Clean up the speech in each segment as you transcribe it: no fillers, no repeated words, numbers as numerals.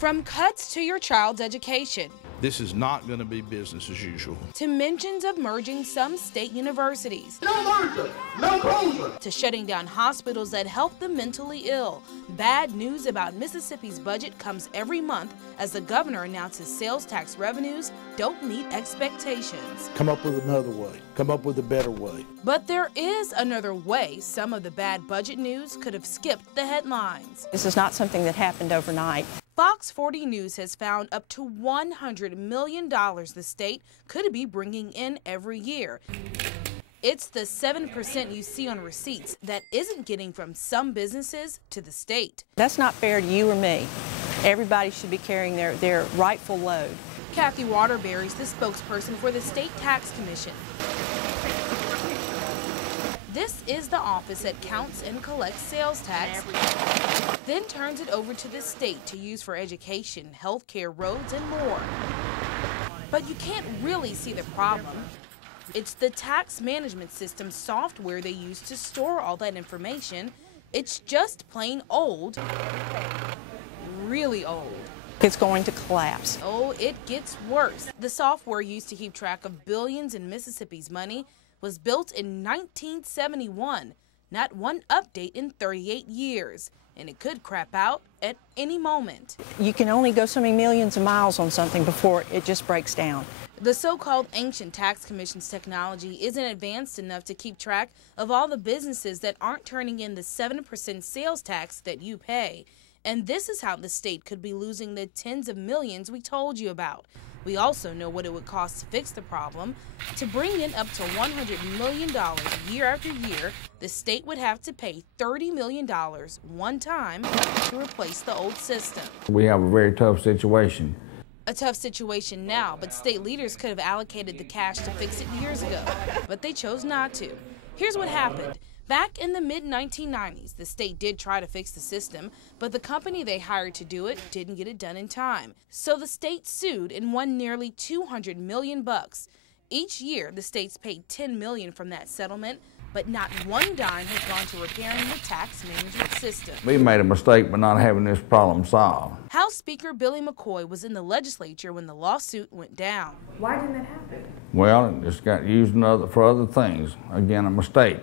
From cuts to your child's education, This is not going to be business as usual. to mentions of merging some state universities, No merger, no closure. to shutting down hospitals that help the mentally ill. Bad news about Mississippi's budget comes every month as the governor announces sales tax revenues don't meet expectations. Come up with another way. Come up with a better way. But there is another way some of the bad budget news could have skipped the headlines. This is not something that happened overnight. Fox 40 News has found up to $100 million the state could be bringing in every year. It's the 7% you see on receipts that isn't getting from some businesses to the state. That's not fair to you or me. Everybody should be carrying their rightful load. Kathy Waterbury's the spokesperson for the State Tax Commission. This is the office that counts and collects sales tax, then turns it over to the state to use for education, healthcare, roads, and more. But you can't really see the problem. It's the tax management system software they use to store all that information. It's just plain old, really old. It's going to collapse. Oh, it gets worse. The software used to keep track of billions in Mississippi's money was built in 1971, not one update in 38 years, and it could crap out at any moment. You can only go so many millions of miles on something before it just breaks down. The so-called ancient tax commission's technology isn't advanced enough to keep track of all the businesses that aren't turning in the 7% sales tax that you pay. And this is how the state could be losing the tens of millions we told you about. We also know what it would cost to fix the problem. To bring in up to $100 million year after year, the state would have to pay $30 million one time to replace the old system. We have a very tough situation. A tough situation now, but state leaders could have allocated the cash to fix it years ago, but they chose not to. Here's what happened. Back in the mid-1990s, the state did try to fix the system, but the company they hired to do it didn't get it done in time. So the state sued and won nearly $200 million. Each year, the state's paid $10 million from that settlement, but not one dime has gone to repairing the tax management system. We made a mistake by not having this problem solved. House Speaker Billy McCoy was in the legislature when the lawsuit went down. Why didn't that happen? Well, it just got used for other things. Again, a mistake.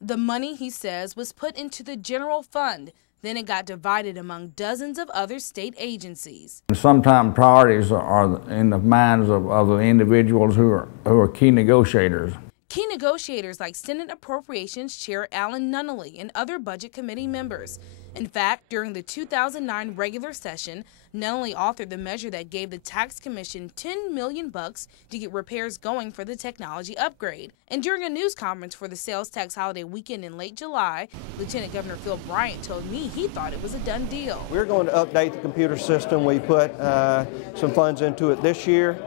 The money, he says, was put into the general fund. Then it got divided among dozens of other state agencies. Sometimes priorities are in the minds of the individuals who are key negotiators. Key negotiators like Senate Appropriations Chair Alan Nunnally and other Budget Committee members. In fact, during the 2009 regular session, Nunnally authored the measure that gave the Tax Commission $10 million to get repairs going for the technology upgrade. And during a news conference for the sales tax holiday weekend in late July, Lieutenant Governor Phil Bryant told me he thought it was a done deal. We're going to update the computer system. We put some funds into it this year,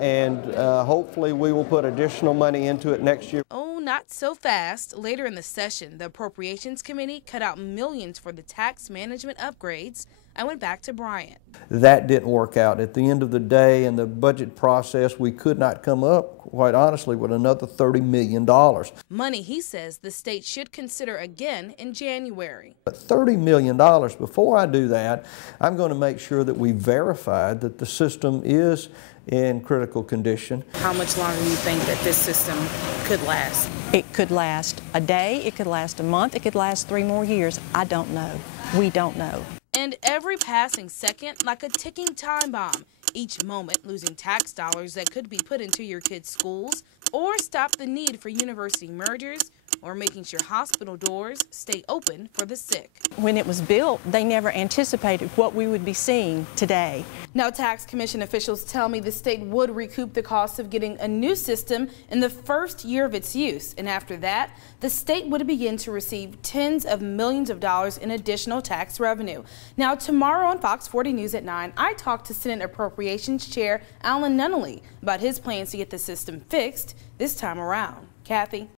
and hopefully we will put additional money into it next year. Oh, not so fast. Later in the session, the Appropriations Committee cut out millions for the tax management upgrades. I went back to Bryant. That didn't work out. At the end of the day, in the budget process, we could not come up, quite honestly, with another $30 million. Money he says the state should consider again in January. But $30 million, before I do that, I'm going to make sure that we verify that the system is in critical condition. How much longer do you think that this system could last? It could last a day, it could last a month, it could last 3 more years. I don't know. We don't know. And every passing second like a ticking time bomb. Each moment losing tax dollars that could be put into your kids' schools or stop the need for university mergers or making sure hospital doors stay open for the sick. When it was built, they never anticipated what we would be seeing today. Now, Tax Commission officials tell me the state would recoup the cost of getting a new system in the first year of its use. And after that, the state would begin to receive tens of millions of dollars in additional tax revenue. Now, tomorrow on Fox 40 News at 9, I talked to Senate Appropriations Chair Alan Nunnally about his plans to get the system fixed this time around. Kathy?